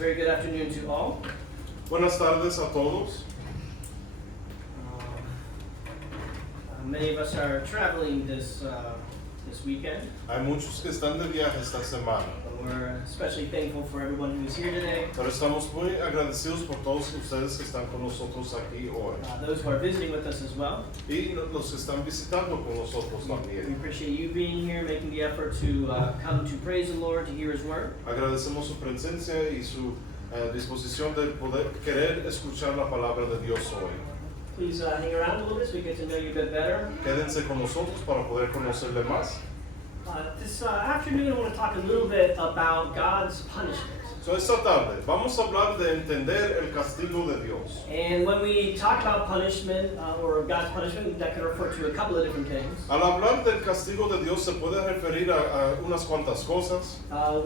very good afternoon to all. Buenas tardes a todos. Many of us are traveling this weekend. Hay muchos que están de viaje esta semana, But we're especially thankful for everyone who is here today. pero estamos muy agradecidos por todos ustedes que están con nosotros aquí hoy Those who are visiting with us as well. y los que están visitando con nosotros We también. appreciate you being here, making the effort to come to praise the Lord, to hear His Word. Agradecemos su presencia y su disposición de poder querer escuchar la palabra de Dios hoy. Please hang around a little bit so we get to know you a bit better. Quédense con nosotros para poder conocerle más. This afternoon I want to talk a little bit about God's punishment. So, esta tarde vamos a hablar de entender el castigo de Dios. And when we talk about punishment or God's punishment, that can refer to a couple of different things. Al hablar del castigo de Dios se puede referir a unas cuantas cosas.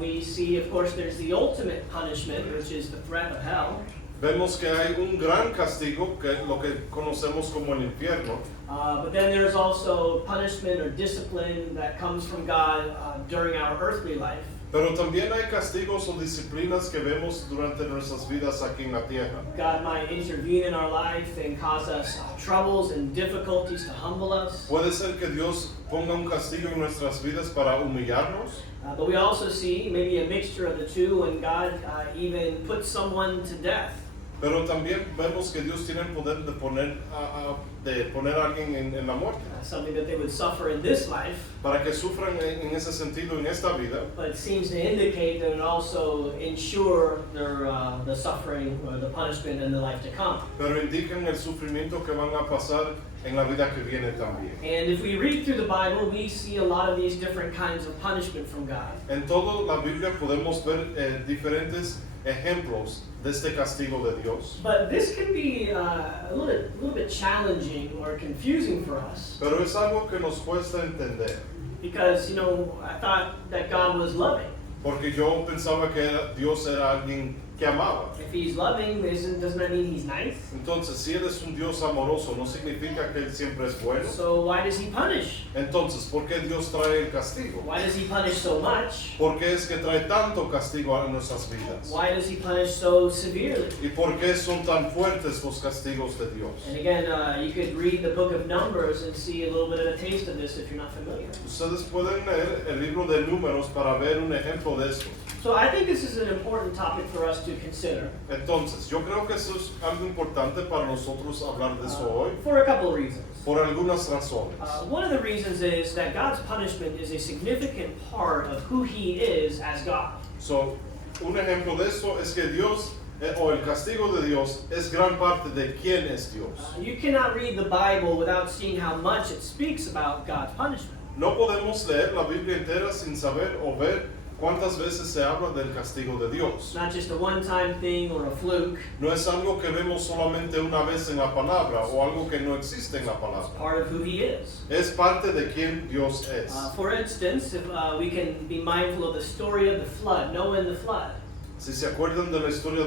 We see, of course, there's the ultimate punishment, which is the threat of hell. Vemos que hay un gran castigo, que es lo que conocemos como el infierno. But then there's also punishment or discipline that comes from God during our earthly life. Pero también hay castigos o disciplinas que vemos durante nuestras vidas aquí en la tierra. God might intervene in our life and cause us troubles and difficulties to humble us. Puede ser que Dios ponga un castigo en nuestras vidas para humillarnos, But we also see maybe a mixture of the two when God even puts someone to death. pero también vemos que Dios tiene el poder de poner a alguien en la muerte, Something that they would suffer in this life, para que sufran en ese sentido en esta vida. but it seems to indicate that it also ensure their the suffering or the punishment in the life to come. Pero indican el sufrimiento que van a pasar en la vida que viene también. And if we read through the Bible, we see a lot of these different kinds of punishment from God. En toda la Biblia podemos ver diferentes ejemplos de este castigo de Dios. But this can be a little bit challenging or confusing for us Pero es algo que nos cuesta entender, because, you know, I thought that God was loving. porque yo pensaba que Dios era alguien que amaba. If He's loving, doesn't that mean He's nice? Entonces, si Él es un Dios amoroso, ¿no significa que Él siempre es bueno? So why does He punish? Entonces, ¿por qué Dios trae el castigo? Why does He punish so much? ¿Por qué es que trae tanto castigo a nuestras vidas? Why does He punish so severely? ¿Y por qué son tan fuertes los castigos de Dios? And again, you could read the book of Numbers and see a little bit of a taste of this if you're not familiar. Ustedes pueden leer el libro de Números para ver un ejemplo de esto. So I think this is an important topic for us to consider Entonces, yo creo que eso es algo importante para nosotros hablar de eso hoy, for a couple of reasons. por algunas razones. One of the reasons is that God's punishment is a significant part of who He is as God. So, un ejemplo de esto es que Dios, o el castigo de Dios, es gran parte de quién es Dios. You cannot read the Bible without seeing how much it speaks about God's punishment. No podemos leer la Biblia entera sin saber o ver cuántas veces se habla del castigo de Dios. It's not just a one-time thing or a fluke. No es algo que vemos solamente una vez en la palabra o algo que no existe en la It's palabra. part of who He is. Es parte de quién Dios es. For instance, if we can be mindful of the story of the flood, Noah and the flood. Si se acuerdan de la historia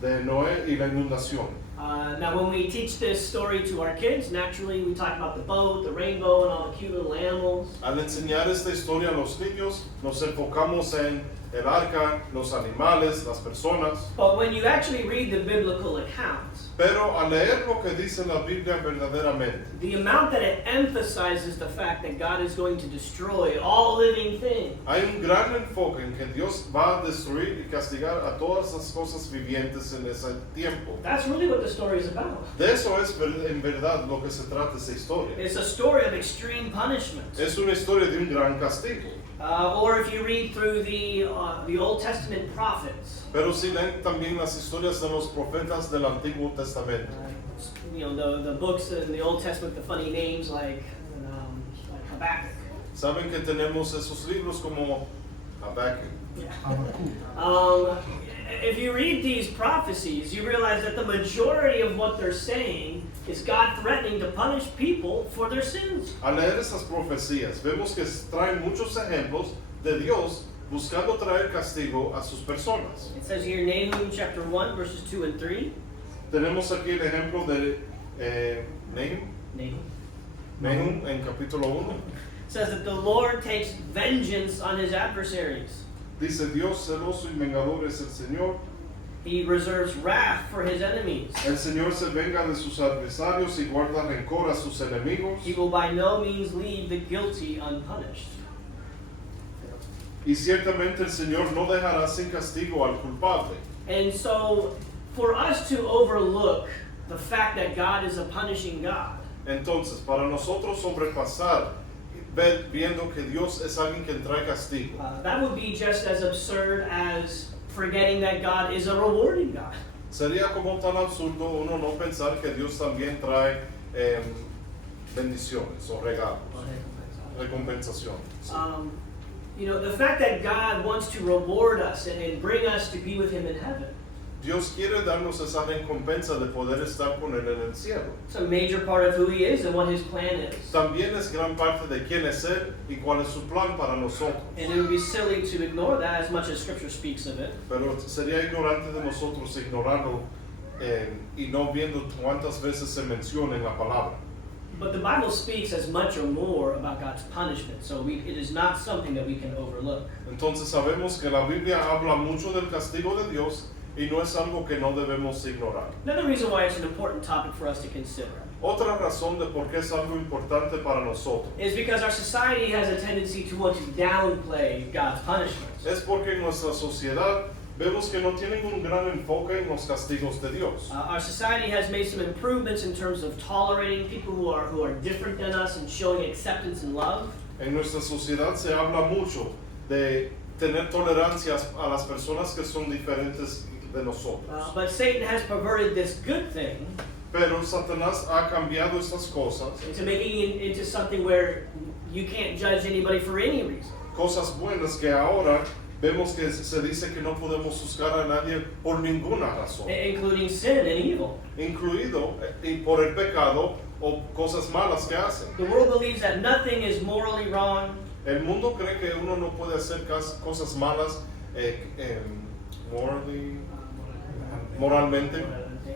de Noé y la inundación. Now, when we teach this story to our kids, naturally we talk about the boat, the rainbow, and all the cute little animals. Al enseñar esta historia a los niños, nos enfocamos en el arca, los animales, las personas. But when you actually read the biblical accounts, Pero al leer lo que dice la Biblia verdaderamente, the amount that it emphasizes the fact that God is going to destroy all living things. hay un gran enfoque en que Dios va a destruir y castigar a todas las cosas vivientes en ese tiempo. That's really what the story is about. De eso es en verdad lo que se trata esa historia. It's a story of extreme punishment. Es una historia de un gran castigo. Or if you read through the Old Testament prophets, Pero si leen también las historias de los profetas del Antiguo Testamento. you know, the books in the Old Testament, the funny names like Habakkuk. Saben que tenemos esos libros como Habacuc. If you read these prophecies, you realize that the majority of what they're saying is God threatening to punish people for their sins. Al leer esas profecías, vemos que traen muchos ejemplos de Dios buscando traer castigo a sus personas. It says here, Nahum chapter 1, verses 2 and 3. Tenemos aquí el ejemplo de Nahum en capítulo 1. Says that the Lord takes vengeance on His adversaries. Dice, Dios celoso y vengador es el Señor, He reserves wrath for his enemies. El Señor se venga de sus adversarios y guarda rencor a sus enemigos. He will by no means leave the guilty unpunished. Y ciertamente el Señor no dejará sin castigo al culpable. And so, for us to overlook the fact that God is a punishing God, Entonces, para nosotros sobrepasar, viendo que Dios es alguien que trae castigo, that would be just as absurd as forgetting that God is a rewarding God. sería como tan absurdo uno no pensar que Dios también trae bendiciones o regalos, recompensación. Sí. You know, the fact that God wants to reward us and bring us to be with Him in heaven, Dios quiere darnos esa recompensa de poder estar con Él en el cielo. it's a major part of who He is and what His plan is. También es gran parte de quién es Él y cuál es su plan para nosotros. And it would be silly to ignore that as much as Scripture speaks of it. Pero sería ignorante de nosotros ignorarlo y no viendo cuántas veces se menciona en la palabra. But the Bible speaks as much or more about God's punishment, so it is not something that we can overlook. Entonces sabemos que la Biblia habla mucho del castigo de Dios y no es algo que no debemos ignorar. Another reason why it's an important topic for us to consider Otra razón de por qué es algo importante para nosotros is because our society has a tendency to want to downplay God's punishments. es porque en nuestra sociedad vemos que no tienen un gran enfoque en los castigos de Dios. Our society has made some improvements in terms of tolerating people who are different than us and showing acceptance and love. En nuestra sociedad se habla mucho de tener tolerancias a las personas que son diferentes de nosotros. But Satan has perverted this good thing Pero Satanás ha cambiado estas cosas, into making it into something where you can't judge anybody for any reason. cosas buenas que ahora vemos que se dice que no podemos juzgar a nadie por ninguna razón, Including sin and evil. incluido y por el pecado o cosas malas que hacen. The world believes that nothing is morally wrong, El mundo cree que uno no puede hacer cosas malas moralmente.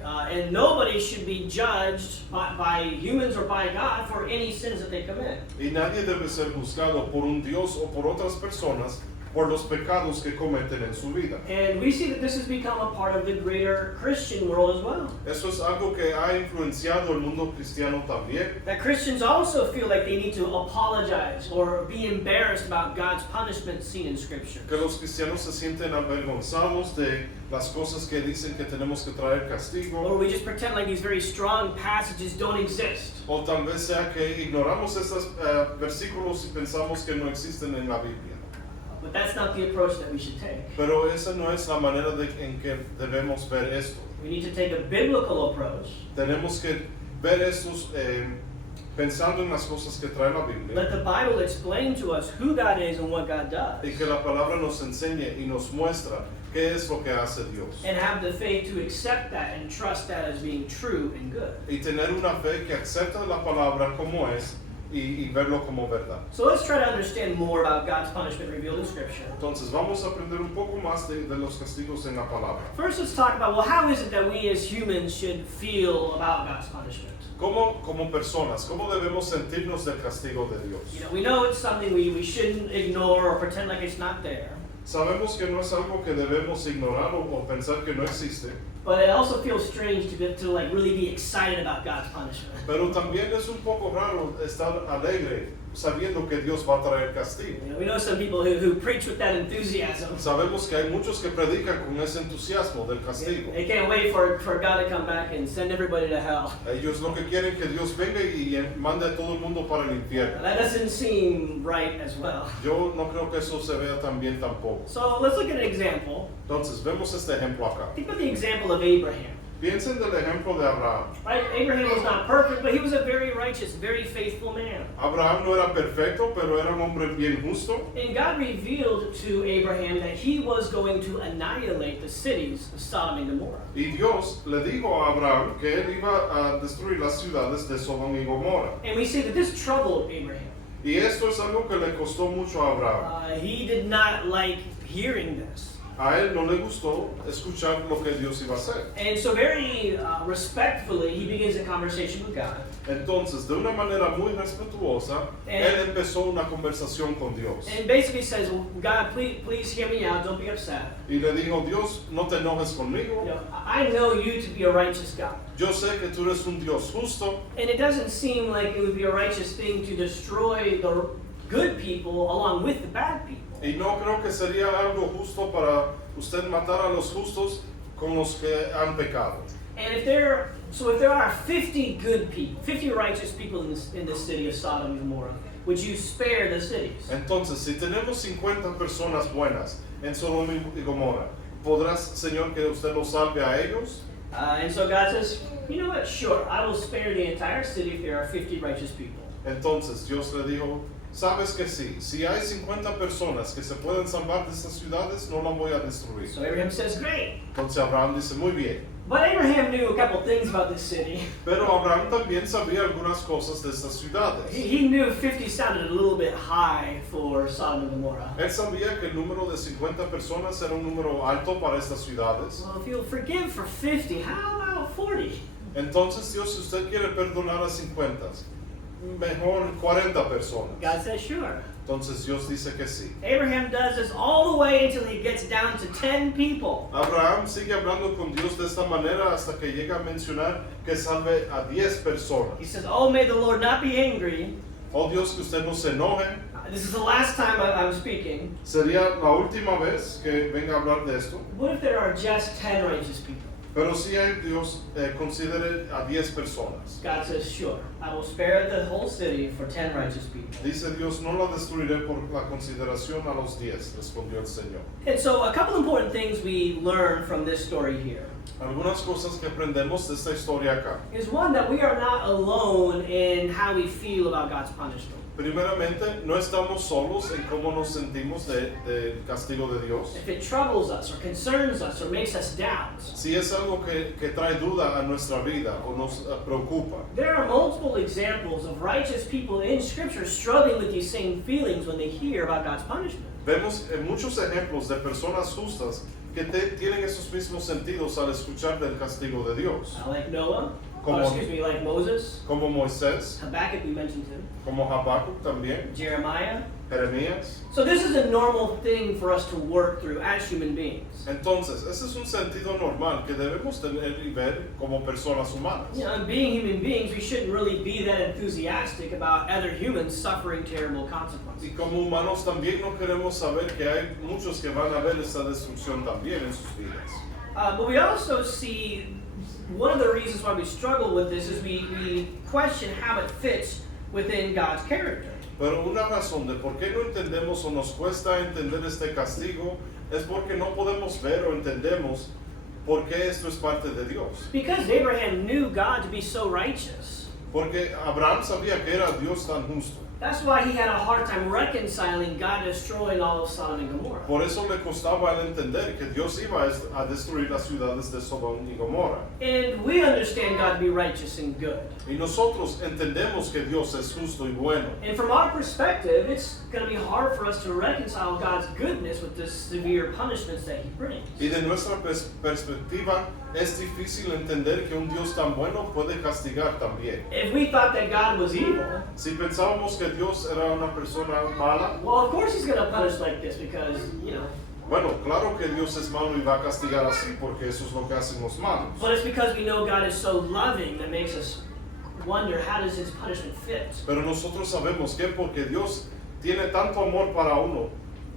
and nobody should be judged by humans or by God for any sins that they commit. Y nadie debe ser juzgado por un Dios o por otras personas por los pecados que cometen en su vida. And we see that this has become a part of the greater Christian world as well. Eso es algo que ha influenciado el mundo cristiano también. That Christians also feel like they need to apologize or be embarrassed about God's punishment seen in Scripture. Que los cristianos se sienten avergonzados de las cosas que dicen que tenemos que traer castigo. Or we just pretend like these very strong passages don't exist. O tal vez sea que ignoramos esos versículos y pensamos que no existen en la Biblia. But that's not the approach that we should take. Pero esa no es la manera en que debemos ver esto. We need to take a biblical approach. Tenemos que ver estos pensando en las cosas que trae la Biblia Let the Bible explain to us who God is and what God does. y que la palabra nos enseñe y nos muestra qué es lo que hace Dios. And have the faith to accept that and trust that as being true and good. Y tener una fe que acepta la palabra como es y verlo como verdad. So let's try to understand more about God's punishment revealed in Scripture. Entonces vamos a aprender un poco más de los castigos en la palabra. First, let's talk about, well, how is it that we as humans should feel about God's punishment? Como personas, ¿cómo debemos sentirnos del castigo de Dios? You know, we know it's something we shouldn't ignore or pretend like it's not there. Sabemos que no es algo que debemos ignorar o pensar que no existe, But it also feels strange to like really be excited about God's punishment. pero también es un poco raro estar alegre sabiendo que Dios va a traer castigo. You know, we know some people who preach with that enthusiasm. Sabemos que hay muchos que predican con ese entusiasmo del castigo. They can't wait for God to come back and send everybody to hell. Ellos lo que quieren que Dios venga y mande a todo el mundo para el infierno. That doesn't seem right as well. Yo no creo que eso se vea tan bien tampoco. So let's look at an example. Entonces, vemos este ejemplo acá. Think about the example of Abraham. Piensen del ejemplo de Abraham. Right? Abraham was not perfect, but he was a very righteous, very faithful man. Abraham no era perfecto, pero era un hombre bien justo. And God revealed to Abraham that he was going to annihilate the cities of Sodom and Gomorrah. Y Dios le dijo a Abraham que él iba a destruir las ciudades de Sodoma y Gomorra. And we see that this troubled Abraham. Y esto es algo que le costó mucho a Abraham. He did not like hearing this. a él no le gustó escuchar lo que Dios iba a hacer. And so very respectfully, he begins a conversation with God. Entonces, de una manera muy respetuosa, él empezó una conversación con Dios. And basically says, well, God, please hear me out. Don't be upset. Y le dijo, Dios, no te enojes conmigo. You know, I know you to be a righteous God. Yo sé que tú eres un Dios justo. And it doesn't seem like it would be a righteous thing to destroy the good people along with the bad people. Y no creo que sería algo justo para usted matar a los justos con los que han pecado. And if there are 50 good people, 50 righteous people in the city of Sodom and Gomorrah, would you spare the cities? Entonces, si tenemos 50 personas buenas en Sodoma y Gomorra, ¿podrás, Señor, que usted los salve a ellos? And so God says, you know what, sure, I will spare the entire city if there are 50 righteous people. Entonces Dios le dijo, sabes que sí, si hay 50 personas que se pueden salvar de estas ciudades, no las voy a destruir. So Abraham says, great. Entonces Abraham dice, muy bien. But Abraham knew a couple things about this city. Pero Abraham también sabía algunas cosas de estas ciudades. He knew 50 sounded a little bit high for Sodom and Gomorrah. Él sabía que el número de 50 personas era un número alto para estas ciudades. Well, if you'll forgive for 50, how about 40? Entonces, Dios, si usted quiere perdonar a 50, mejor 40 personas. God says, sure. Entonces Dios dice que sí. Abraham does this all the way until he gets down to 10 people. Abraham sigue hablando con Dios de esta manera hasta que llega a mencionar que salve a 10 personas. He says, oh, may the Lord not be angry. Oh Dios, que usted no se enoje. This is the last time I'm speaking. Sería la última vez que venga a hablar de esto. What if there are just 10 righteous people? Pero si hay Dios, considere a 10 personas. God says, sure, I will spare the whole city for 10 righteous people. Dice Dios, no la destruiré por la consideración a los 10, respondió el Señor. And so a couple important things we learn from this story here Algunas cosas que aprendemos de esta historia acá. is one, that we are not alone in how we feel about God's punishment. Primeramente, no estamos solos en cómo nos sentimos del castigo de Dios. If it troubles us or concerns us or makes us doubt, Si es algo que trae duda a nuestra vida o nos preocupa. there are multiple examples of righteous people in Scripture struggling with these same feelings when they hear about God's punishment. Vemos muchos ejemplos de personas justas que tienen esos mismos sentidos al escuchar del castigo de Dios. Like Noah, Como- like Moses, Como Moisés, Habakkuk, we mentioned him, como Habacuc también, Jeremiah. Jeremías. So this is a normal thing for us to work through as human beings. Entonces, ese es un sentido normal que debemos tener y ver como personas humanas. You know, and being human beings, we shouldn't really be that enthusiastic about other humans suffering terrible consequences. Y como humanos también no queremos saber que hay muchos que van a ver esta destrucción también en sus vidas. But we also see one of the reasons why we struggle with this is we question how it fits within God's character. Pero una razón de por qué no entendemos o nos cuesta entender este castigo es porque no podemos ver o entendemos por qué esto es parte de Dios. Because Abraham knew God to be so righteous. Porque Abraham sabía que era Dios tan justo. That's why he had a hard time reconciling God destroying all of Sodom and Gomorrah. Por eso le costaba a él entender que Dios iba a destruir las ciudades de Sodoma y Gomorra. And we understand God to be righteous and good. Y nosotros entendemos que Dios es justo y bueno. And from our perspective, it's going to be hard for us to reconcile God's goodness with the severe punishments that he brings. Y de nuestra perspectiva es difícil entender que un Dios tan bueno puede castigar también. If we thought that God was evil, Si pensábamos que Dios era una persona mala, well, of course he's going to punish like this because, you know. bueno, claro que Dios es malo y va a castigar así porque eso es lo que hacen los malos. But it's because we know God is so loving that makes us wonder, how does his punishment fit? Pero nosotros sabemos que porque Dios tiene tanto amor para uno,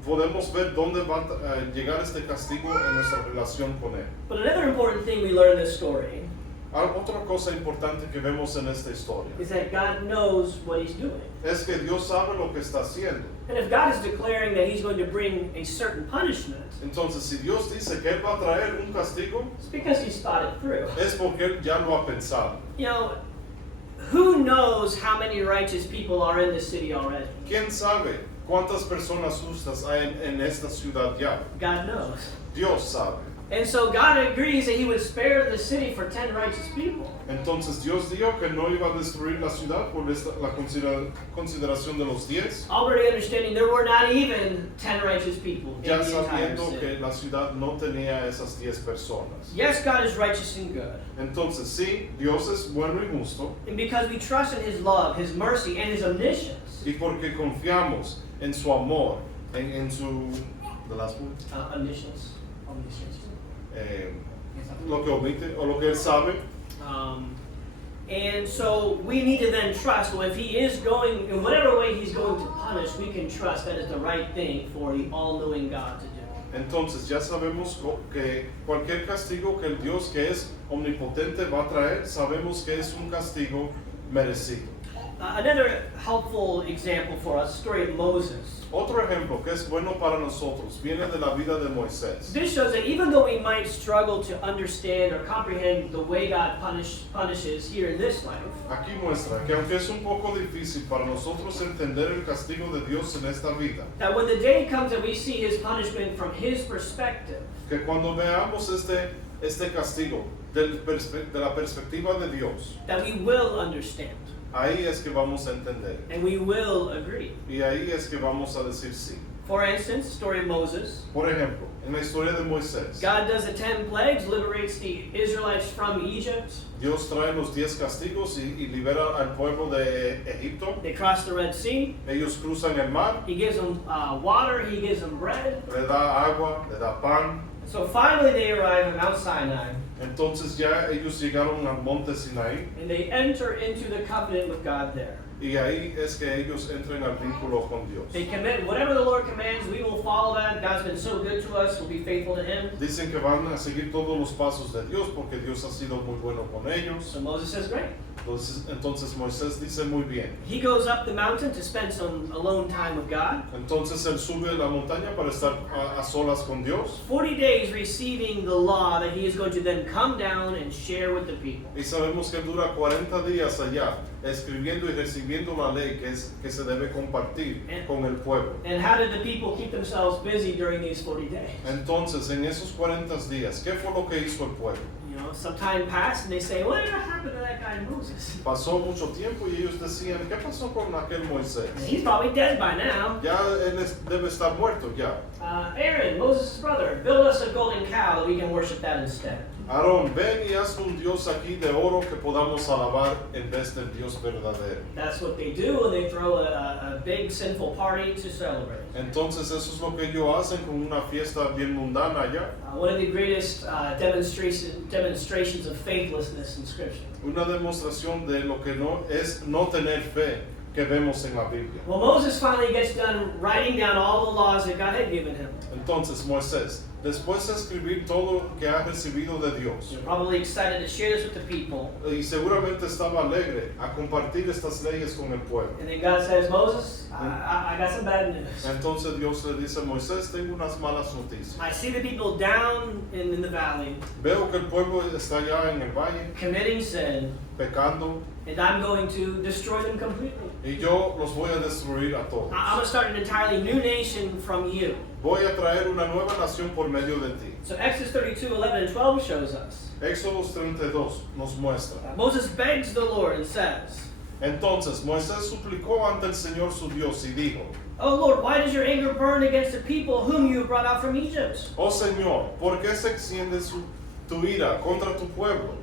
podemos ver dónde va a llegar este castigo en nuestra relación con Él. But another important thing we learn in this story Otra cosa importante que vemos en esta historia is that God knows what he's doing. es que Dios sabe lo que está haciendo. And if God is declaring that he's going to bring a certain punishment, Entonces, si Dios dice que Él va a traer un castigo, it's because he's thought it through. es porque Él ya lo ha pensado. You know, who knows how many righteous people are in the city already? ¿Quién sabe cuántas personas justas hay en esta ciudad ya? God knows. Dios sabe. And so God agrees that he would spare the city for 10 righteous people. Entonces Dios dijo que no iba a destruir la ciudad por la consideración de los 10, Already understanding there were not even 10 righteous people in ya the entire sabiendo city. que la ciudad no tenía esas 10 personas. Yes, God is righteous and good. Entonces sí, Dios es bueno y justo, And because we trust in his love, his mercy, and his omniscience. y porque confiamos en su amor, en su... the last one? Omniscience. Lo que omite o lo que él sabe. And so we need to then trust, well, if he is going, in whatever way he's going to punish, we can trust that is the right thing for the all-knowing God to do. Entonces ya sabemos que cualquier castigo que el Dios que es omnipotente va a traer, sabemos que es un castigo merecido. Another helpful example for us, the story of Moses. Otro ejemplo que es bueno para nosotros viene de la vida de Moisés. This shows that even though we might struggle to understand or comprehend the way God punishes here in this life, Aquí muestra que aunque es un poco difícil para nosotros entender el castigo de Dios en esta vida, that when the day comes that we see his punishment from his perspective, que cuando veamos este castigo de la perspectiva de Dios, that we will understand ahí es que vamos a entender. and we will agree. Y ahí es que vamos a decir sí. For instance, story of Moses. Por ejemplo, en la historia de Moisés, God does the 10 plagues, liberates the Israelites from Egypt. Dios trae los 10 castigos y libera al pueblo de Egipto. They cross the Red Sea. Ellos cruzan el mar, He gives them water. He gives them bread. le da agua, le da pan. So finally they arrive at Mount Sinai Entonces ya ellos llegaron al monte Sinaí and they enter into the covenant with God there. y ahí es que ellos entran al vínculo con Dios. They commit whatever the Lord commands, we will follow that. God's been so good to us, we'll be faithful to him. Dicen que van a seguir todos los pasos de Dios porque Dios ha sido muy bueno con ellos. So Moses says, great. Entonces Moisés dice muy bien. He goes up the mountain to spend some alone time with God. Entonces él sube la montaña para estar a solas con Dios. 40 days receiving the law that he is going to then come down and share with the people. Y sabemos que dura 40 días allá, escribiendo y recibiendo la ley que se debe compartir con el pueblo. And how did the people keep themselves busy during these 40 days? Entonces, en esos 40 días, ¿qué fue lo que hizo el pueblo? You know, some time passed and they say, what happened to that guy Moses? Pasó mucho tiempo y ellos decían, ¿qué pasó con aquel Moisés? He's probably dead by now. Ya él debe estar muerto ya. Aaron, Moses' brother, build us a golden cow that we can worship that instead. Aarón, ven y haz un Dios aquí de oro que podamos alabar en vez del Dios verdadero. That's what they do, and they throw a big sinful party to celebrate. Entonces eso es lo que ellos hacen con una fiesta bien mundana allá. One of the greatest demonstrations of faithlessness in Scripture. Una demostración de lo que no es no tener fe que vemos en la Biblia. Well, Moses finally gets done writing down all the laws that God had given him. Entonces Moisés, después de escribir todo lo que ha recibido de Dios, You're probably excited to share this with the people. y seguramente estaba alegre a compartir estas leyes con el pueblo. And then God says, Moses, I got some bad news. Entonces Dios le dice a Moisés, tengo unas malas noticias. I see the people down in the valley Veo que el pueblo está allá en el valle, committing sin, pecando, and I'm going to destroy them completely. y yo los voy a destruir a todos. I'm going to start an entirely new nation from you. Voy a traer una nueva nación por medio de ti. So Exodus 32, 11 and 12 shows us. Éxodo 32 nos muestra. Moses begs the Lord and says, Entonces Moisés suplicó ante el Señor su Dios y dijo, Oh Lord, why does your anger burn against the people whom you brought out from Egypt? Oh Señor, ¿por qué se extiende tu ira contra tu pueblo?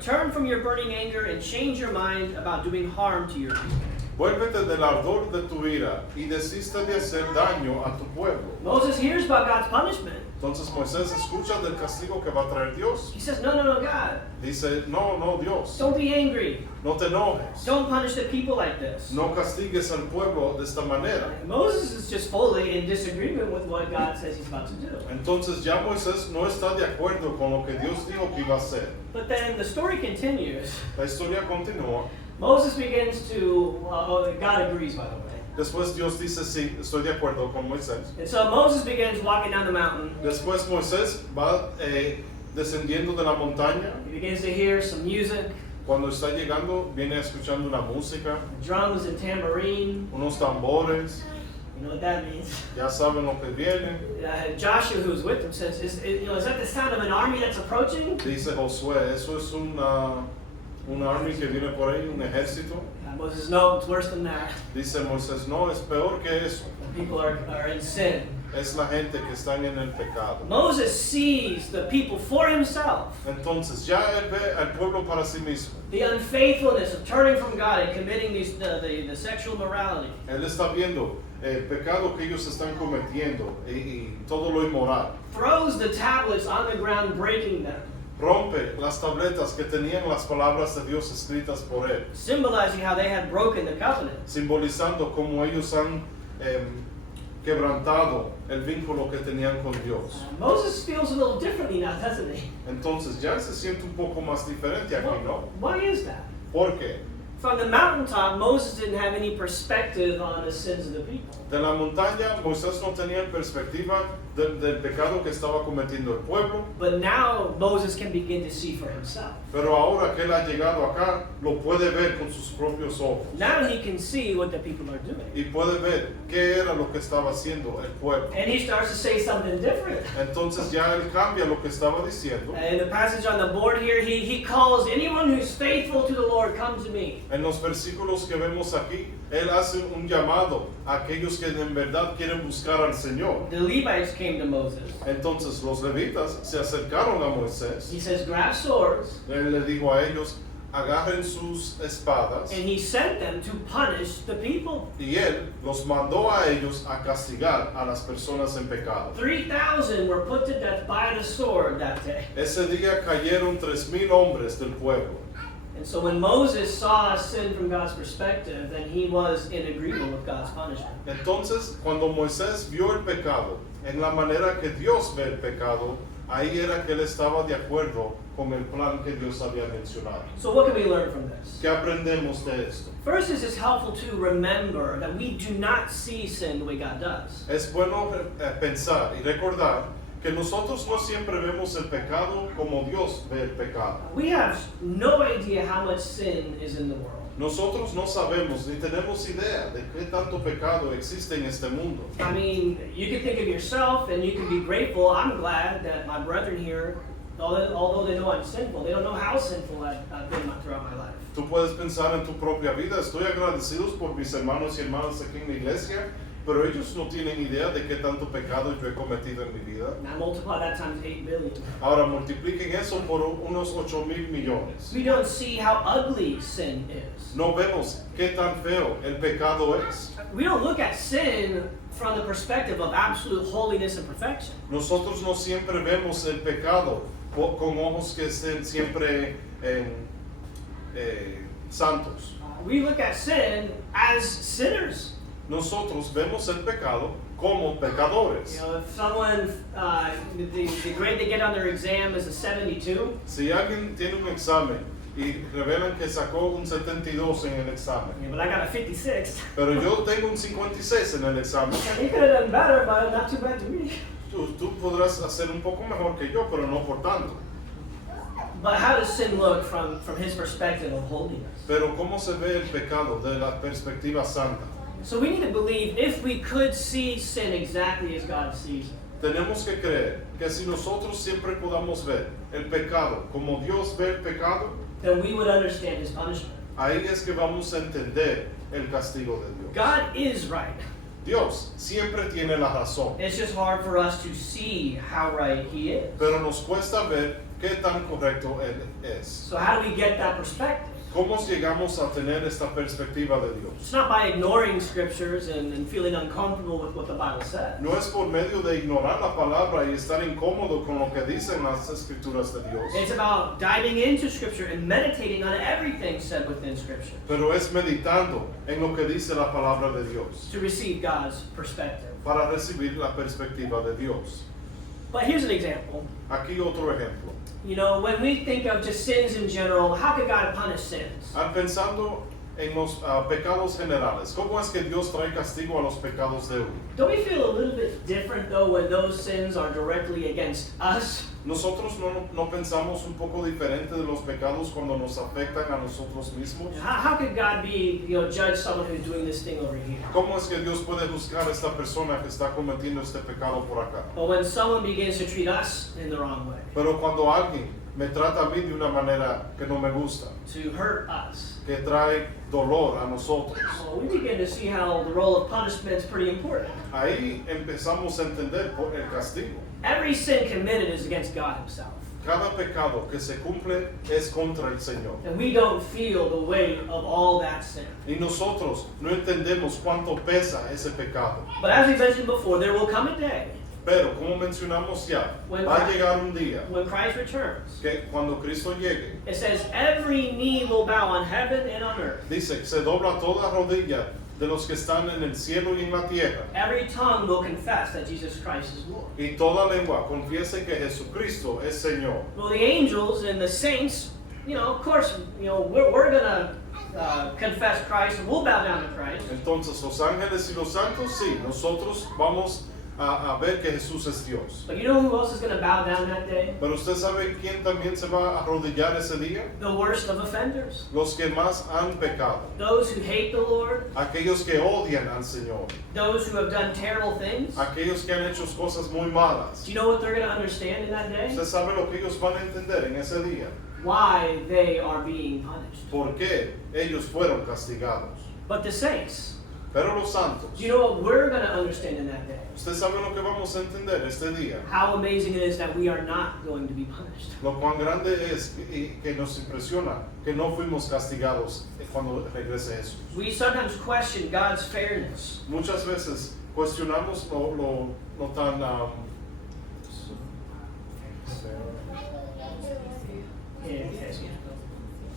Turn from your burning anger and change your mind about doing harm to your people. Vuélvete del ardor de tu ira y desiste de hacer daño a tu pueblo. Moses hears about God's punishment. Entonces Moisés escucha del castigo que va a traer Dios. He says, no, God. Dice, no Dios, Don't be angry. no te enojes. Don't punish the people like this. No castigues al pueblo de esta manera. Moses is just fully in disagreement with what God says he's about to do. Entonces ya Moisés no está de acuerdo con lo que Dios dijo que iba a hacer. But then the story continues. La historia continúa. Moses begins to, God agrees by the way. Después Dios dice, sí, estoy de acuerdo con Moisés. And so Moses begins walking down the mountain. Después Moisés va descendiendo de la montaña. He begins to hear some music, Cuando está llegando, viene escuchando una música, drums and tambourine. unos tambores. You know what that means? Ya saben lo que viene. Joshua, who was with him, says, is that the sound of an army that's approaching? Dice Josué, eso es un army que viene por ahí, un ejército. Moses, no, it's worse than that. Dice Moisés, no, es peor que eso. The people are in sin. Es la gente que están en el pecado. Moses sees the people for himself. Entonces ya él ve al pueblo para sí mismo. The unfaithfulness of turning from God and committing the sexual morality. Él está viendo el pecado que ellos están cometiendo y todo lo inmoral. Throws the tablets on the ground, breaking them. Rompe las tabletas que tenían las palabras de Dios escritas por él, Symbolizing how they had broken the covenant. simbolizando cómo ellos han quebrantado el vínculo que tenían con Dios. Moses feels a little differently now, doesn't he? Entonces ya se siente un poco más diferente aquí, ¿no? Why is that? ¿Por qué? From the mountaintop, Moses didn't have any perspective on the sins of the people. De la montaña, Moisés no tenía perspectiva del pecado que estaba cometiendo el pueblo, But now Moses can begin to see for himself. pero ahora que él ha llegado acá, lo puede ver con sus propios ojos. Now he can see what the people are doing. Y puede ver qué era lo que estaba haciendo el pueblo. And he starts to say something different. Entonces ya él cambia lo que estaba diciendo. In the passage on the board here, he calls anyone who's faithful to the Lord, come to me. En los versículos que vemos aquí, él hace un llamado a aquellos que en verdad quieren buscar al Señor. The Levites came to Moses. Entonces los levitas se acercaron a Moisés. He says, grab swords. Él le dijo a ellos, agarren sus espadas. And he sent them to punish the people. Y él los mandó a ellos a castigar a las personas en pecado. 3,000 were put to death by the sword that day. Ese día cayeron 3,000 hombres del pueblo. And so when Moses saw sin from God's perspective, then he was in agreement with God's punishment. Entonces, cuando Moisés vio el pecado, en la manera que Dios ve el pecado, ahí era que él estaba de acuerdo con el plan que Dios había mencionado. So what can we learn from this? ¿Qué aprendemos de esto? First, it's helpful to remember that we do not see sin the way God does. Es bueno pensar y recordar que nosotros no siempre vemos el pecado como Dios ve el pecado. We have no idea how much sin is in the world. Nosotros no sabemos ni tenemos idea de qué tanto pecado existe en este mundo. I mean, you can think of yourself and you can be grateful. I'm glad that my brethren here, although they know I'm sinful, they don't know how sinful I've been throughout my life. Tú puedes pensar en tu propia vida. Estoy agradecido por mis hermanos y hermanas aquí en la iglesia, pero ellos no tienen idea de qué tanto pecado yo he cometido en mi vida. Now multiply that times 8 billion. Ahora multipliquen eso por unos 8,000 millones. We don't see how ugly sin is. No vemos qué tan feo el pecado es. We don't look at sin from the perspective of absolute holiness and perfection. Nosotros no siempre vemos el pecado con ojos que estén siempre santos. We look at sin as sinners. Nosotros vemos el pecado como pecadores. You know, if someone, the grade they get on their exam is a 72, Si alguien tiene un examen y revelan que sacó un 72 en el examen, yeah, but I got a 56. pero yo tengo un 56 en el examen, You could have done better, but not too bad to me. tú podrás hacer un poco mejor que yo, pero no por tanto. But how does sin look from his perspective of holiness? Pero ¿cómo se ve el pecado de la perspectiva santa? So we need to believe if we could see sin exactly as God sees it, Tenemos que creer que si nosotros siempre podamos ver el pecado como Dios ve el pecado, then we would understand his punishment. ahí es que vamos a entender el castigo de Dios. God is right. Dios siempre tiene la razón, It's just hard for us to see how right he is. pero nos cuesta ver qué tan correcto Él es. So how do we get that perspective? ¿Cómo llegamos a tener esta perspectiva de Dios? It's not by ignoring scriptures and feeling uncomfortable with what the Bible says. No es por medio de ignorar la palabra y estar incómodo con lo que dicen las escrituras de Dios, It's about diving into scripture and meditating on everything said within scripture pero es meditando en lo que dice la palabra de Dios to receive God's perspective. para recibir la perspectiva de Dios. But here's an example. Aquí otro ejemplo. You know, when we think of just sins in general, how could God punish sins? Pensando en los pecados generales. ¿Cómo es que Dios trae castigo a los pecados de uno? Don't we feel a little bit different though when those sins are directly against us? Nosotros no pensamos un poco diferente de los pecados cuando nos afectan a nosotros mismos. How could God judge someone who's doing this thing over here? ¿Cómo es que Dios puede juzgar a esta persona que está cometiendo este pecado por acá? Or when someone begins to treat us in the wrong way, Pero cuando alguien me trata a mí de una manera que no me gusta, to hurt us, que trae dolor a nosotros, well, we begin to see how the role of punishment is pretty important. ahí empezamos a entender por el castigo. Every sin committed is against God Himself. Cada pecado que se cumple es contra el Señor. And we don't feel the weight of all that sin. Y nosotros no entendemos cuánto pesa ese pecado. But as we mentioned before, there will come a day Pero como mencionamos ya, va a llegar un día when Christ returns. que cuando Cristo llegue, It says, every knee will bow on heaven and on earth. dice que se dobla toda rodilla de los que están en el cielo y en la tierra. Every tongue will confess that Jesus Christ is Lord. Y toda lengua confiese que Jesucristo es Señor. Well, the angels and the saints, of course, we're going to confess Christ and we'll bow down to Christ. Entonces los ángeles y los santos, sí, nosotros vamos a ver que Jesús es Dios. But you know who else is going to bow down that day? Pero usted sabe quién también se va a arrodillar ese día? The worst of offenders. Los que más han pecado. Those who hate the Lord. Aquellos que odian al Señor. Those who have done terrible things. Aquellos que han hecho cosas muy malas. Do you know what they're going to understand in that day? Usted sabe lo que ellos van a entender en ese día. Why they are being punished. ¿Por qué ellos fueron castigados? But the saints, Pero los santos, do you know what we're going to understand in that day? usted sabe lo que vamos a entender este día. How amazing it is that we are not going to be punished. Lo cuán grande es y que nos impresiona que no fuimos castigados cuando regrese Jesús. We sometimes question God's fairness. Muchas veces cuestionamos lo tan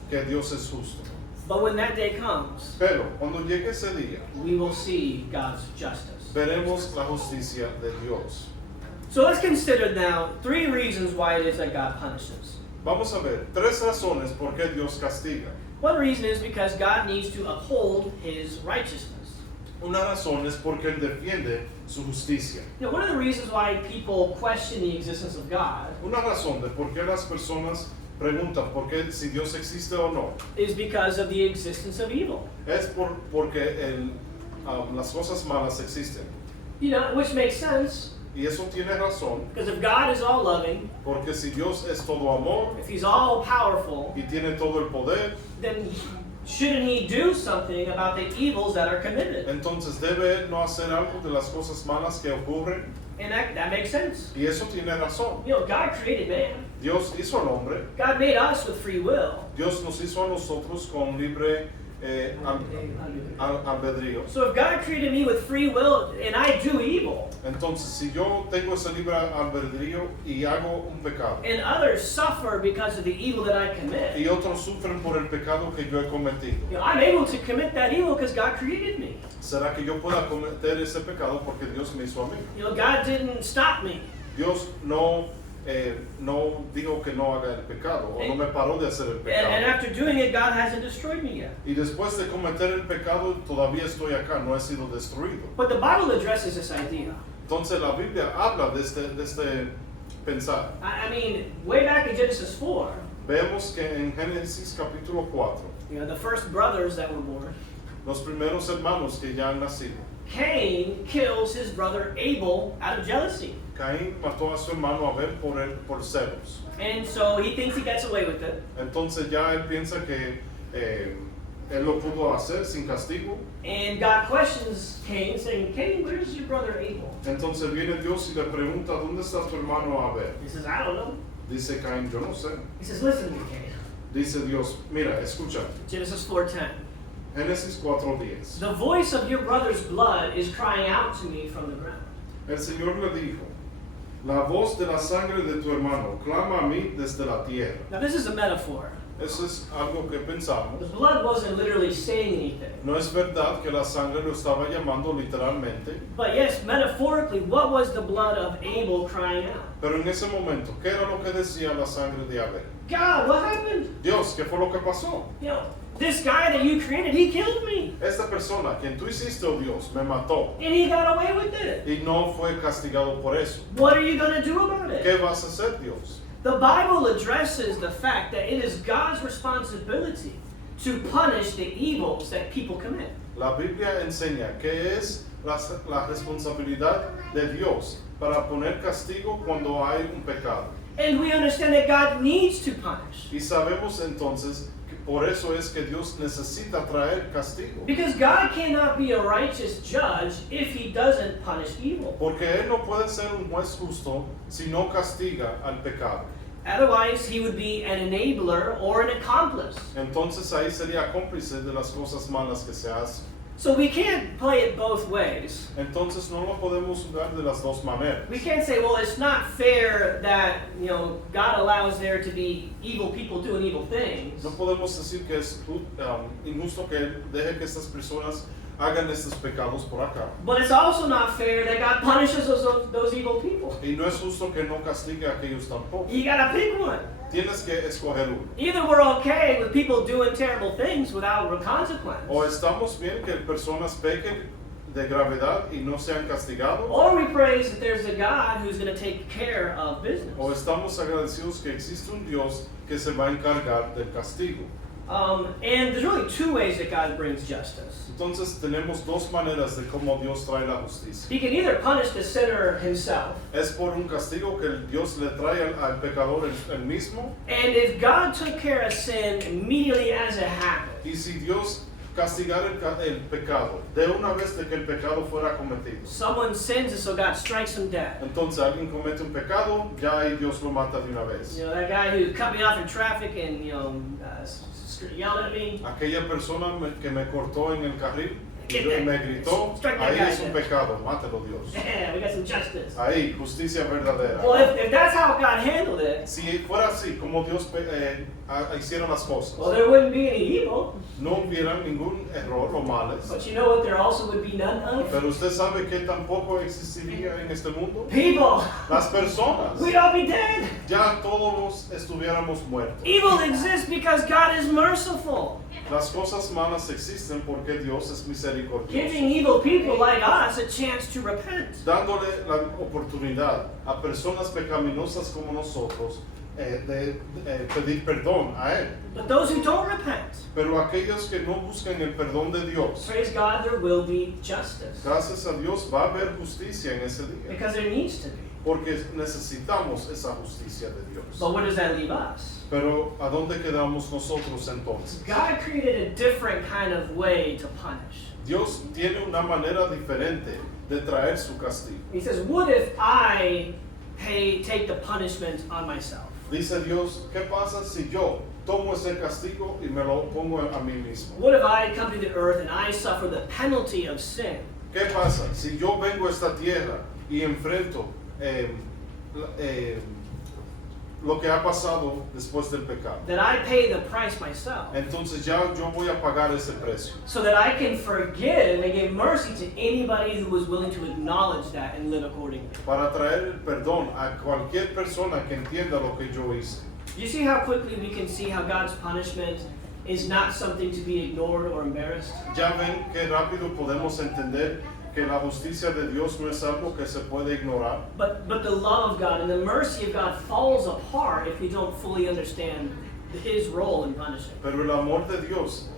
que Dios es justo. But when that day comes, Pero cuando llegue ese día, we will see God's justice. veremos la justicia de Dios. So let's consider now 3 reasons why it is that God punishes. Vamos a ver 3 razones por qué Dios castiga. One reason is because God needs to uphold His righteousness. Una razón es porque Él defiende su justicia. One of the reasons why people question the existence of God Una razón de por qué las personas preguntan por qué si Dios existe o no is because of the existence of evil. es porque las cosas malas existen. Which makes sense, Y eso tiene razón because if God is all loving, porque si Dios es todo amor if He's all powerful, y tiene todo el poder, then shouldn't He do something about the evils that are committed? entonces debe Él no hacer algo de las cosas malas que ocurren. And that makes sense. Y eso tiene razón. God created man. Dios hizo al hombre, God made us with free will. Dios nos hizo a nosotros con libre albedrío. So if God created me with free will and I do evil, Entonces, si yo tengo ese libre albedrío y hago un pecado, and others suffer because of the evil that I commit, y otros sufren por el pecado que yo he cometido, I'm able to commit that evil because God created me. ¿será que yo pueda cometer ese pecado porque Dios me hizo a mí? God didn't stop me. Dios no dijo que no haga el pecado o no me paró de hacer el And pecado. after doing it, God hasn't destroyed me yet. Y después de cometer el pecado todavía estoy acá, no he sido destruido. But the Bible addresses this idea. Entonces la Biblia habla de este pensar. I mean, way back in Genesis 4, Vemos que en Génesis capítulo 4, the first brothers that were born, los primeros hermanos que ya han nacido, Cain kills his brother Abel out of jealousy. Caín mató a su hermano Abel por celos. And so he thinks he gets away with it. Entonces ya él piensa que él lo pudo hacer sin castigo. And God questions Cain, saying, Cain, where's your brother Abel? Entonces viene Dios y le pregunta, ¿dónde está tu hermano Abel? He says, I don't know. Dice Caín, yo no sé. He says, listen to me, Cain. Dice Dios, mira, escucha. Genesis 4:10. Génesis 4:10. The voice of your brother's blood is crying out to me from the ground. El Señor le dijo, la voz de la sangre de tu hermano clama a mí desde la tierra. Now this is a metaphor. Eso es algo que pensamos. The blood wasn't literally saying anything. No es verdad que la sangre lo estaba llamando literalmente, But yes, metaphorically, what was the blood of Abel crying out? pero en ese momento, ¿qué era lo que decía la sangre de Abel? God, what happened? Dios, ¿qué fue lo que pasó? You know, this guy that you created, he killed me. Esta persona, quien tú hiciste, oh Dios, me mató And he got away with it. y no fue castigado por eso. What are you going to do about it? ¿Qué vas a hacer, Dios? The Bible addresses the fact that it is God's responsibility to punish the evils that people commit. La Biblia enseña que es la responsabilidad de Dios para poner castigo cuando hay un pecado. And we understand that God needs to punish. Y sabemos entonces que por eso es que Dios necesita traer castigo. Because God cannot be a righteous judge if he doesn't punish evil. Porque Él no puede ser un juez justo si no castiga al pecado. Otherwise, he would be an enabler or an accomplice. Entonces ahí sería cómplice de las cosas malas que se hacen. So we can't play it both ways. Entonces no lo podemos jugar de las dos maneras. We can't say, well, it's not fair that, God allows there to be evil people doing evil things. No podemos decir que es injusto que Él deje que estas personas hagan estos pecados por acá. But it's also not fair that God punishes those evil people. Y no es justo que no castigue a aquellos tampoco. You gotta pick one. Tienes que escoger uno. Either we're okay with people doing terrible things without consequence, O estamos bien que personas pequen de gravedad y no sean castigados, or we praise that there's a God who's going to take care of business. o estamos agradecidos que existe un Dios que se va a encargar del castigo. And there's really two ways that God brings justice. Entonces tenemos dos maneras de cómo Dios trae la justicia. He can either punish the sinner himself, Es por un castigo que Dios le trae al pecador el mismo, and if God took care of sin immediately as it happened, y si Dios castigara el pecado de una vez de que el pecado fuera cometido. someone sins and so God strikes him dead. Entonces alguien comete un pecado, ya ahí Dios lo mata de una vez. That guy who cut me off in traffic and yelled at me. Aquella persona que me cortó en el carril y Get me that- gritó, strike that ahí guy es un dead. pecado, mátelo Dios. Yeah, we got some justice. Ahí, justicia verdadera. Well, if that's how God handled it, Si fuera así, como Dios hicieron las cosas, well, there wouldn't be any evil. no hubiera ningún error o males. But you know what there also would be none of? Pero usted sabe que tampoco existiría en este mundo. People. Las personas, We'd all be dead. ya todos estuviéramos muertos. Evil exists because God is merciful. Las cosas malas existen porque Dios es misericordioso, Giving evil people like us a chance to repent. dándole la oportunidad a personas pecaminosas como nosotros de pedir perdón a Él. But those who don't repent, Pero aquellos que no buscan el perdón de Dios, praise God, there will be justice. gracias a Dios va a haber justicia en ese día, Because there needs to be. porque necesitamos esa justicia de Dios. But where does that leave us? Pero ¿a dónde quedamos nosotros entonces? God created a different kind of way to punish. Dios tiene una manera diferente de traer su castigo. He says, what if I take the punishment on myself? Dice Dios, ¿qué pasa si yo tomo ese castigo y me lo pongo a mí mismo? What if I come to the earth and I suffer the penalty of sin? ¿Qué pasa si yo vengo a esta tierra y enfrento lo que ha pasado después del pecado? That I pay the price myself, Entonces ya yo voy a pagar ese precio so that I can forgive and give mercy to anybody who was willing to acknowledge that and live accordingly. para traer el perdón a cualquier persona que entienda lo que yo hice. You see how quickly we can see how God's punishment is not something to be ignored or embarrassed? Ya ven qué rápido podemos entender que la justicia de Dios no es algo que se puede ignorar. But the love of God and the mercy of God falls apart if we don't fully understand His role in punishing. Pero el amor de Dios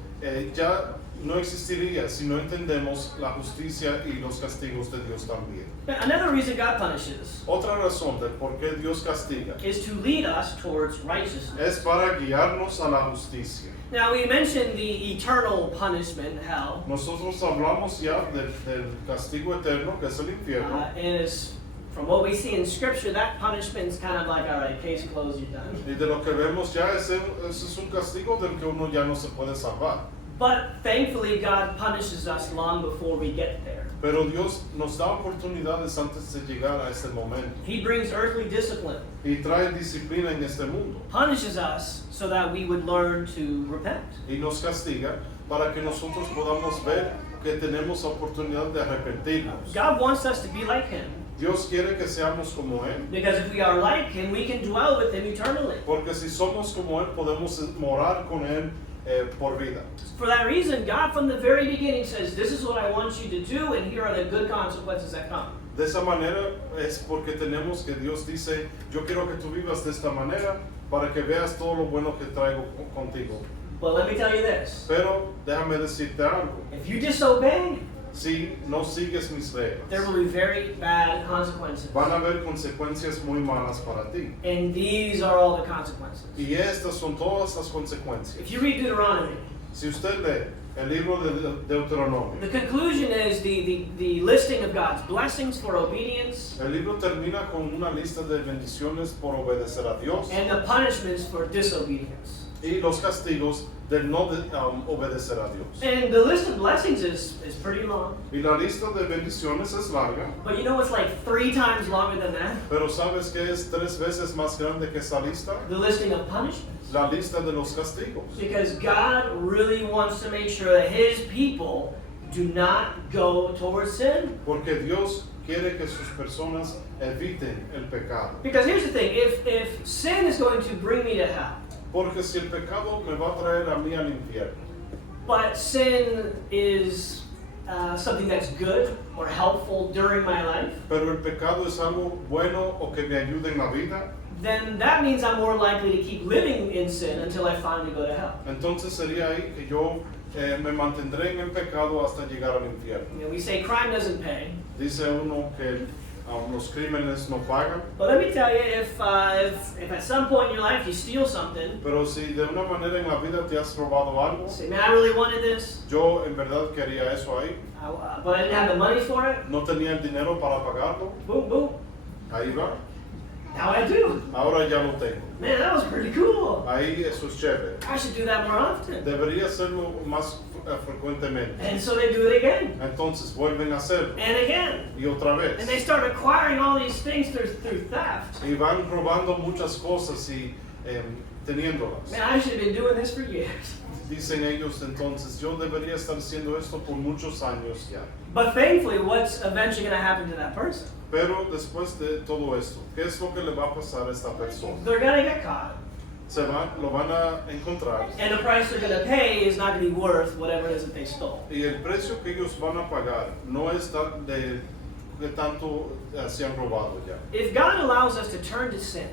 ya no existiría si no entendemos la justicia y los castigos de Dios también. Another reason God punishes Otra razón del por qué Dios castiga is to lead us towards righteousness. es para guiarnos a la justicia. Now we mentioned the eternal punishment, hell, Nosotros hablamos ya del castigo eterno, que es el infierno. and it's, from what we see in Scripture, that punishment is kind of like, all right, case closed, you're done. Y de lo que vemos ya, ese es un castigo del que uno ya no se puede salvar. But thankfully, God punishes us long before we get there. Pero Dios nos da oportunidades antes de llegar a este momento He brings earthly discipline, y trae disciplina en este mundo punishes us so that we would learn to repent. y nos castiga para que nosotros podamos ver que tenemos oportunidad de arrepentirnos. God wants us to be like Him, Dios quiere que seamos como Él, because if we are like Him, we can dwell with Him eternally. porque si somos como Él podemos morar con Él por vida. For that reason, God from the very beginning says, this is what I want you to do, and here are the good consequences that come. De esa manera es porque tenemos que Dios dice, yo quiero que tú vivas de esta manera para que veas todo lo bueno que traigo contigo. But let me tell you this, Pero déjame decirte algo, if you disobey, si no sigues mis there reglas, will be very bad consequences. van a haber consecuencias muy malas para ti. And these are all the consequences. Y estas son todas las consecuencias. If you read Deuteronomy, Si usted lee el libro de Deuteronomio, the conclusion is the listing of God's blessings for obedience el libro termina con una lista de bendiciones por obedecer a Dios and the punishments for disobedience. y los castigos del no obedecer a Dios. And the list of blessings is pretty long. Y la lista de bendiciones es larga, But you know what's like 3 times longer than that? pero ¿sabes qué es 3 veces más grande que esa lista? The listing of punishments. La lista de los castigos. Because God really wants to make sure that His people do not go towards sin. Porque Dios quiere que sus personas eviten el pecado. Because here's the thing, if sin is going to bring me to hell, Porque si el pecado me va a traer a mí al infierno, but sin is something that's good or helpful during my life, pero el pecado es algo bueno o que me ayude en la vida, then that means I'm more likely to keep living in sin until I finally go to hell. entonces sería ahí que yo me mantendré en el pecado hasta llegar al infierno. You know, we say crime doesn't pay, Dice uno que los crímenes no pagan, but let me tell you, if at some point in your life you steal something, pero si de una manera en la vida te has robado algo, say, man, I really wanted this, yo en verdad quería eso ahí, but I didn't have the money for it, no tenía el dinero para pagarlo, boom, boom, ahí va, now I do. ahora ya lo tengo. Man, that was pretty cool. Ahí eso es chévere. I should do that more often. Debería hacerlo más frecuentemente. And so they do it again, Entonces vuelven a hacerlo and again. y otra vez. And they start acquiring all these things through theft. Y van robando muchas cosas y teniéndolas. Man, I should have been doing this for years. Dicen ellos entonces, yo debería estar haciendo esto por muchos años ya. But thankfully, what's eventually going to happen to that person? Pero después de todo esto, ¿qué es lo que le va a pasar a esta persona? They're going to get caught. Lo van a encontrar And the price they're going to pay is not going to be worth whatever it is that they stole. y el precio que ellos van a pagar no es de tanto se han robado ya. If God allows us to turn to sin,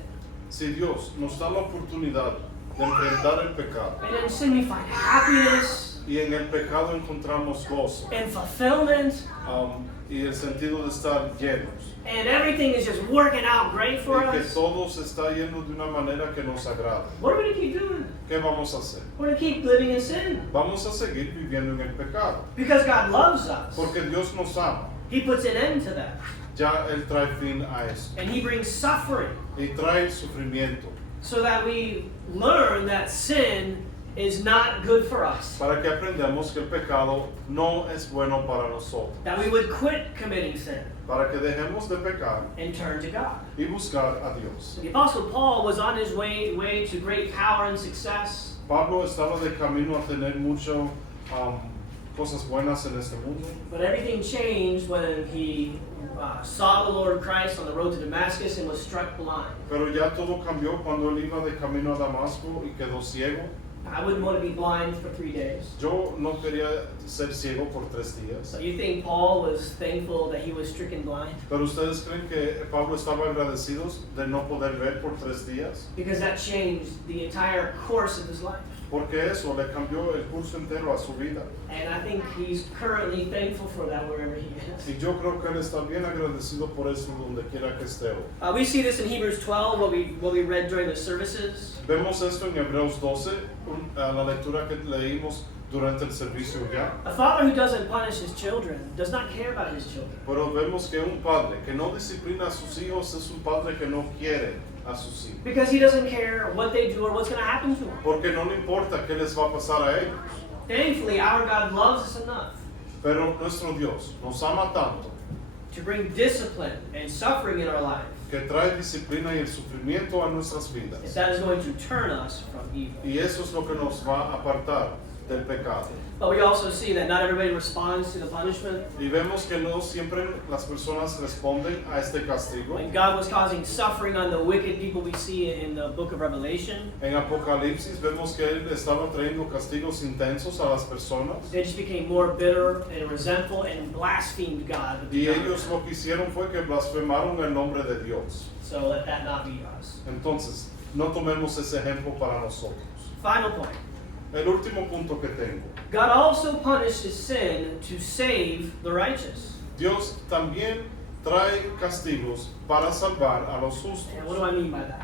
Si Dios nos da la oportunidad de enfrentar el pecado and in sin we find happiness y en el pecado encontramos gozo and fulfillment, y el sentido de estar llenos and everything is just working out great for y que us, todo se está yendo de una manera que nos agrada. what are we going to keep doing? ¿Qué vamos a hacer? We're going to keep living in sin. Vamos a seguir viviendo en el pecado Because God loves us. porque Dios nos ama. He puts an end to that. Ya Él trae fin a eso And He brings suffering y trae sufrimiento so that we learn that sin is not good for us. para que aprendamos que el pecado no es bueno para nosotros, That we would quit committing sin para que dejemos de pecar and turn to God. y buscar a Dios. The Apostle Paul was on his way to great power and success. Pablo estaba de camino a tener mucho cosas buenas en este mundo, But everything changed when he saw the Lord Christ on the road to Damascus and was struck blind. pero ya todo cambió cuando él iba de camino a Damasco y quedó ciego. I wouldn't want to be blind for 3 days. Yo no quería ser ciego por 3 días. So you think Paul was thankful that he was stricken blind? Pero ustedes creen que Pablo estaba agradecido de no poder ver por 3 días, Because that changed the entire course of his life. porque eso le cambió el curso entero a su vida. And I think he's currently thankful for that wherever he is. Y yo creo que él está bien agradecido por eso donde quiera que esté. We see this in Hebrews 12, what we read during the services. Vemos esto en Hebreos 12, la lectura que leímos durante el servicio ya. A father who doesn't punish his children does not care about his children. Pero vemos que un padre que no disciplina a sus hijos es un padre que no quiere a sus hijos. Because he doesn't care what they do or what's going to happen to them. Porque no le importa qué les va a pasar a ellos. Thankfully, our God loves us enough Pero nuestro Dios nos ama tanto to bring discipline and suffering in our life que trae disciplina y el sufrimiento a nuestras if vidas. that is going to turn us from evil. Y eso es lo que nos va a apartar del pecado. But we also see that not everybody responds to the punishment. Y vemos que no siempre las personas responden a este castigo. When God was causing suffering on the wicked people we see in the book of Revelation, En Apocalipsis vemos que Él estaba trayendo castigos intensos a las personas. they just became more bitter and resentful and blasphemed God. Y ellos lo que hicieron fue que blasfemaron el nombre de Dios. So let that not be us. Entonces, no tomemos ese ejemplo para nosotros. Final point. El último punto que tengo. God also punishes sin to save the righteous. Dios también trae castigos para salvar a los justos. And what do I mean by that?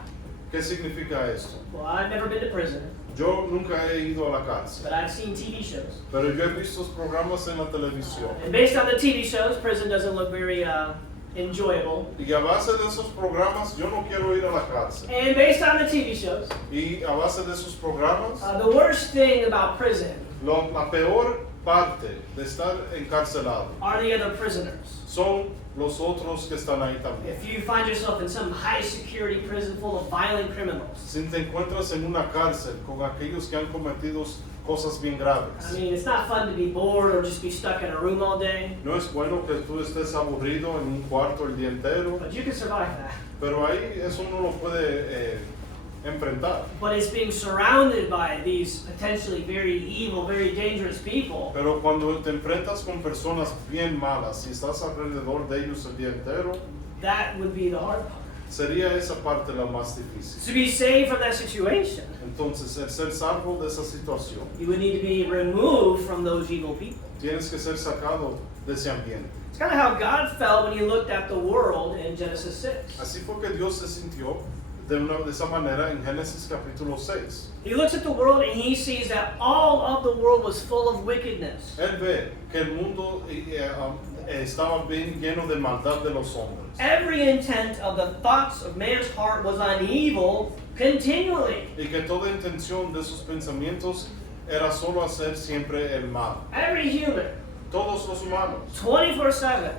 ¿Qué significa esto? Well, I've never been to prison, Yo nunca he ido a la cárcel, but I've seen TV shows. pero yo he visto programas en la televisión. And based on the TV shows, prison doesn't look very enjoyable. Y a base de esos programas, yo no quiero ir a la cárcel. And based on the TV shows, Y a base de esos programas, the worst thing about prison la peor parte de estar encarcelado are the other prisoners. son los otros que están ahí también. If you find yourself in some high security prison full of violent criminals, Si te encuentras en una cárcel con aquellos que han cometido cosas bien I graves, mean, it's not fun to be bored or just be stuck in a room all day, no es bueno que tú estés aburrido en un cuarto el día entero, but you can survive that. pero ahí eso uno lo puede enfrentar. But it's being surrounded by these potentially very evil, very dangerous people. Pero cuando te enfrentas con personas bien malas y estás alrededor de ellos el día entero, That would be the hard part. sería esa parte la más difícil. To be saved from that situation, Entonces, el ser salvo de esa situación, you would need to be removed from those evil people. tienes que ser sacado de ese ambiente. It's kind of how God felt when he looked at the world in Genesis 6. Así fue que Dios se sintió de esa manera en Génesis capítulo 6. He looks at the world and he sees that all of the world was full of wickedness. Él ve que el mundo estaba bien lleno de maldad de los hombres. Every intent of the thoughts of man's heart was on evil continually. Y que toda intención de sus pensamientos era solo hacer siempre el mal. Every human, Todos los humanos, 24/7,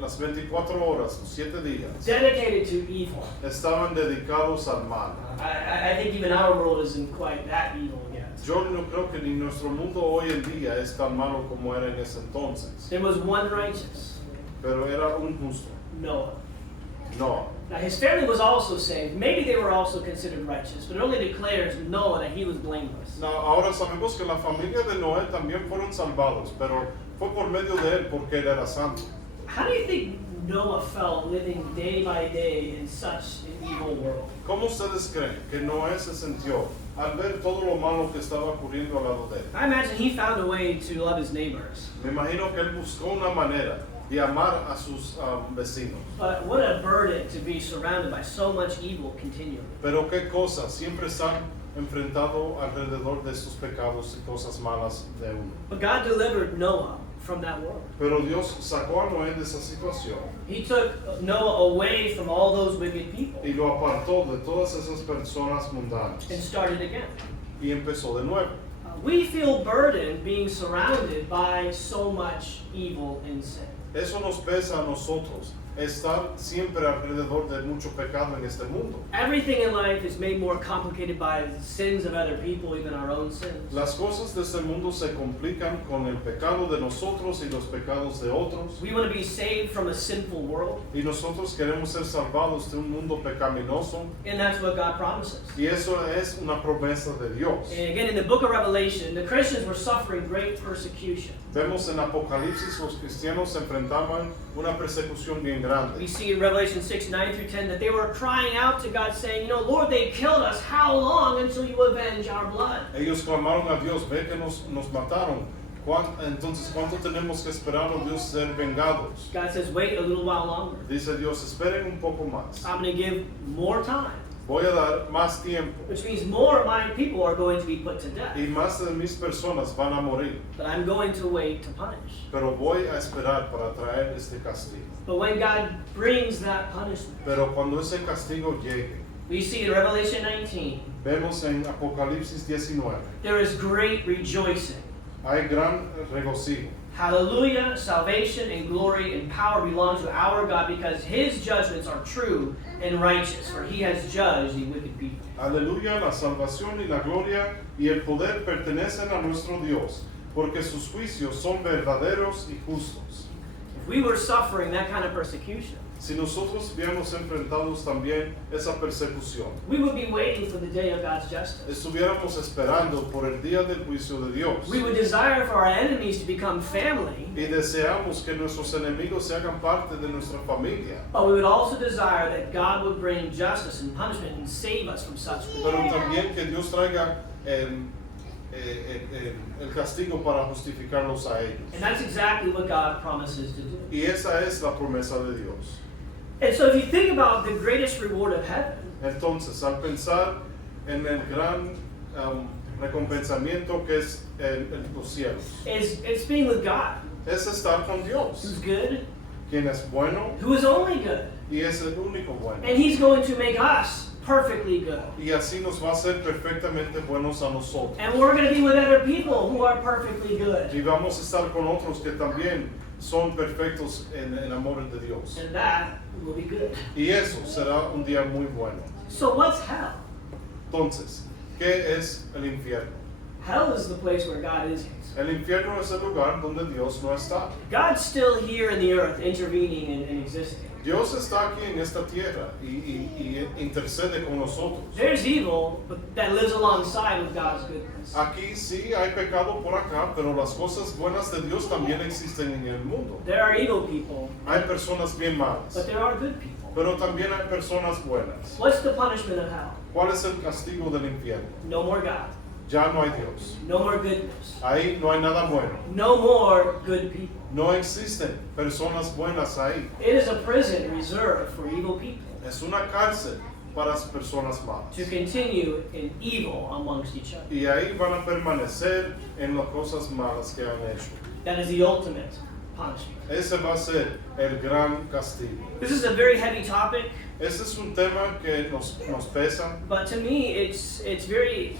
las 24 horas, los 7 días, dedicated to evil. estaban dedicados al mal. I think even our world isn't quite that evil yet. Yo no creo que ni nuestro mundo hoy en día es tan malo como era en ese entonces, There was one righteous, pero era un justo. Noah. No, Now his family was also saved. Maybe they were also considered righteous, but it only declares Noah that he was blameless. no, ahora sabemos que la familia de Noé también fueron salvados, pero fue por medio de él porque él era santo. How do you think Noah felt living day by day in such an evil world? ¿Cómo ustedes creen que Noé se sintió al ver todo lo malo que estaba ocurriendo al lado de él? I imagine he found a way to love his neighbors. Me imagino que él buscó una manera de amar a sus vecinos. But what a burden to be surrounded by so much evil continually. Pero qué cosa, siempre están enfrentados alrededor de sus pecados y cosas malas de uno. But God delivered Noah from that world. Pero Dios sacó a Noé de esa situación He took Noah away from all those wicked people y lo apartó de todas esas personas mundanas and started again. y empezó de nuevo. We feel burdened being surrounded by so much evil and sin. Eso nos pesa a nosotros, estar siempre alrededor de mucho pecado en este mundo. Everything in life is made more complicated by the sins of other people, even our own sins. Las cosas de este mundo se complican con el pecado de nosotros y los pecados de otros. We want to be saved from a sinful world, Y nosotros queremos ser salvados de un mundo pecaminoso. and that's what God promises. Y eso es una promesa de Dios. And again, in the book of Revelation, the Christians were suffering great persecution. Vemos en Apocalipsis los cristianos se enfrentaban una persecución bien We grande. see in Revelation 6:9-10 that they were crying out to God, saying, Lord, they killed us. How long until you avenge our blood? Ellos clamaron a Dios, ve que nos mataron. Entonces, ¿cuánto tenemos que esperar a Dios ser vengados? God says, wait a little while longer. Dice Dios, esperen un poco más. I'm going to give more time, Voy a dar más tiempo which means more of my people are going to be put to death. y más de mis personas van a morir. But I'm going to wait to punish. Pero voy a esperar para traer este castigo. But when God brings that punishment, Pero cuando ese castigo llegue, we see in Revelation 19, vemos en Apocalipsis 19, there is great rejoicing hay gran regocijo. Hallelujah, salvation and glory and power belong to our God because his judgments are true and righteous, for he has judged the wicked people. Aleluya, la salvación y la gloria y el poder pertenecen a nuestro Dios, porque sus juicios son verdaderos y justos. If we were suffering that kind of persecution, Si nosotros hubiéramos enfrentado también esa persecución, we would be waiting for the day of God's justice. estuviéramos esperando por el día del juicio de Dios. We would desire for our enemies to become family, Y deseamos que nuestros enemigos se hagan parte de nuestra familia. but we would also desire that God would bring justice and punishment and save us from such. Pero también que Dios traiga el castigo para justificarlos a ellos. And that's exactly what God promises to do. Y esa es la promesa de Dios. And so if you think about the greatest reward of heaven, Entonces, al pensar en el gran recompensamiento que es en los cielos, it's being with God, es estar con Dios, who's good, quien es bueno who is only good. y es el único bueno. And he's going to make us perfectly good. Y así nos va a hacer perfectamente buenos a nosotros. And we're going to be with other people who are perfectly good. Y vamos a estar con otros que también son perfectos en el amor de Dios. And that will be good. Y eso será un día muy bueno. So what's hell? Entonces, ¿qué es el infierno? Hell is the place where God isn't. El infierno es el lugar donde Dios no está. God's still here in the earth, intervening and existing. Dios está aquí en esta tierra y intercede con nosotros. There's evil, but that lives alongside with God's goodness. Aquí sí hay pecado por acá, pero las cosas buenas de Dios también existen en el mundo. There are evil people, Hay personas bien malas, but there are good people. pero también hay personas buenas. What's the punishment of hell? ¿Cuál es el castigo del infierno? No more God. Ya no hay Dios. No more goodness. Ahí no hay nada bueno. No more good people. No existen personas buenas ahí. It is a prison reserved for evil people Es una cárcel para las personas malas. to continue in evil amongst each other. Y ahí van a permanecer en las cosas malas que han hecho. That is the ultimate punishment. Ese va a ser el gran castigo. This is a very heavy topic, Este es un tema que nos pesa, but to me it's very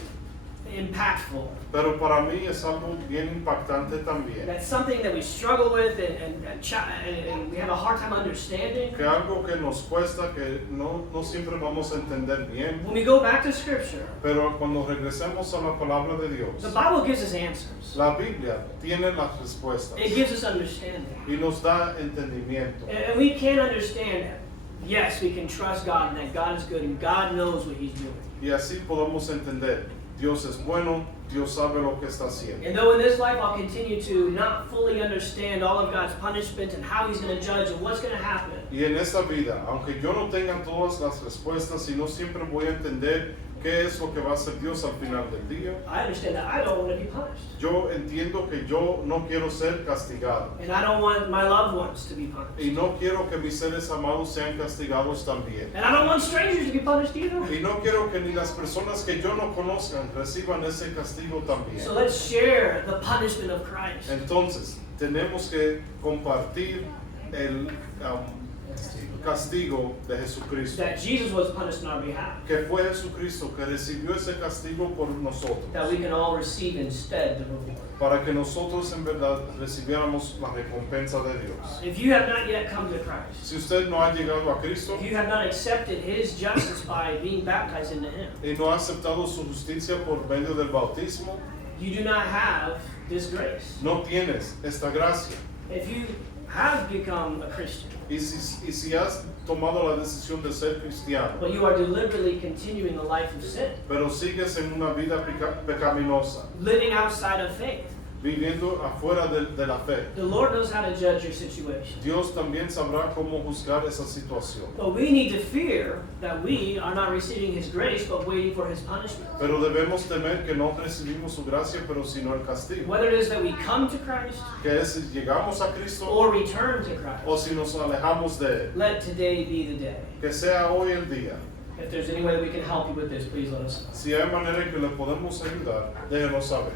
impactful. pero para mí es algo bien impactante también. That's something that we struggle with and we have a hard time understanding. Que algo que nos cuesta, que no siempre vamos a entender bien, When we go back to Scripture, pero cuando regresemos a la palabra de Dios, the Bible gives us answers. la Biblia tiene las respuestas It gives us understanding. y nos da entendimiento. And we can understand that. Yes, we can trust God and that God is good and God knows what He's doing. Y así podemos entender, Dios es bueno, Dios sabe lo que está haciendo. And though in this life I'll continue to not fully understand all of God's punishment and how He's going to judge and what's going to happen, Y en esta vida, aunque yo no tenga todas las respuestas y no siempre voy a entender qué es lo que va a hacer Dios al final del día, I understand that I don't want to be punished. yo entiendo que yo no quiero ser castigado. And I don't want my loved ones to be Y punished. no quiero que mis seres amados sean castigados también. And I don't want strangers to be punished either. Y no quiero que ni las personas que yo no conozcan reciban ese castigo también. So let's share the punishment of Christ. Entonces, tenemos que compartir el castigo de Jesucristo. That Jesus was punished on our behalf. Que fue Jesucristo que recibió ese castigo por nosotros. That we can all receive instead the reward. Para que nosotros en verdad recibiéramos la recompensa de Dios. If you have not yet come to Christ, Si usted no ha llegado a Cristo if you have not accepted His justice by being baptized into Him, y no ha aceptado su justicia por medio del bautismo, you do not have this grace. no tienes esta gracia. If you have become a Christian, Y si has tomado la decisión de ser cristiano, but you are deliberately continuing a life of sin, pero sigues en una vida pecaminosa, living outside of faith, viviendo afuera de la fe, the Lord knows how to judge your situation. Dios también sabrá cómo juzgar esa situación. But we need to fear that we are not receiving His grace, but waiting for His punishment. Pero debemos temer que no recibimos su gracia, pero sino el castigo. Whether it is that we come to Christ Que es si llegamos a Cristo or return to Christ, o si nos alejamos de Él. let today be the day. Que sea hoy el día. If there's any way that we can help you with this, please let us know. Si hay manera en que le podemos ayudar, déjenos saber.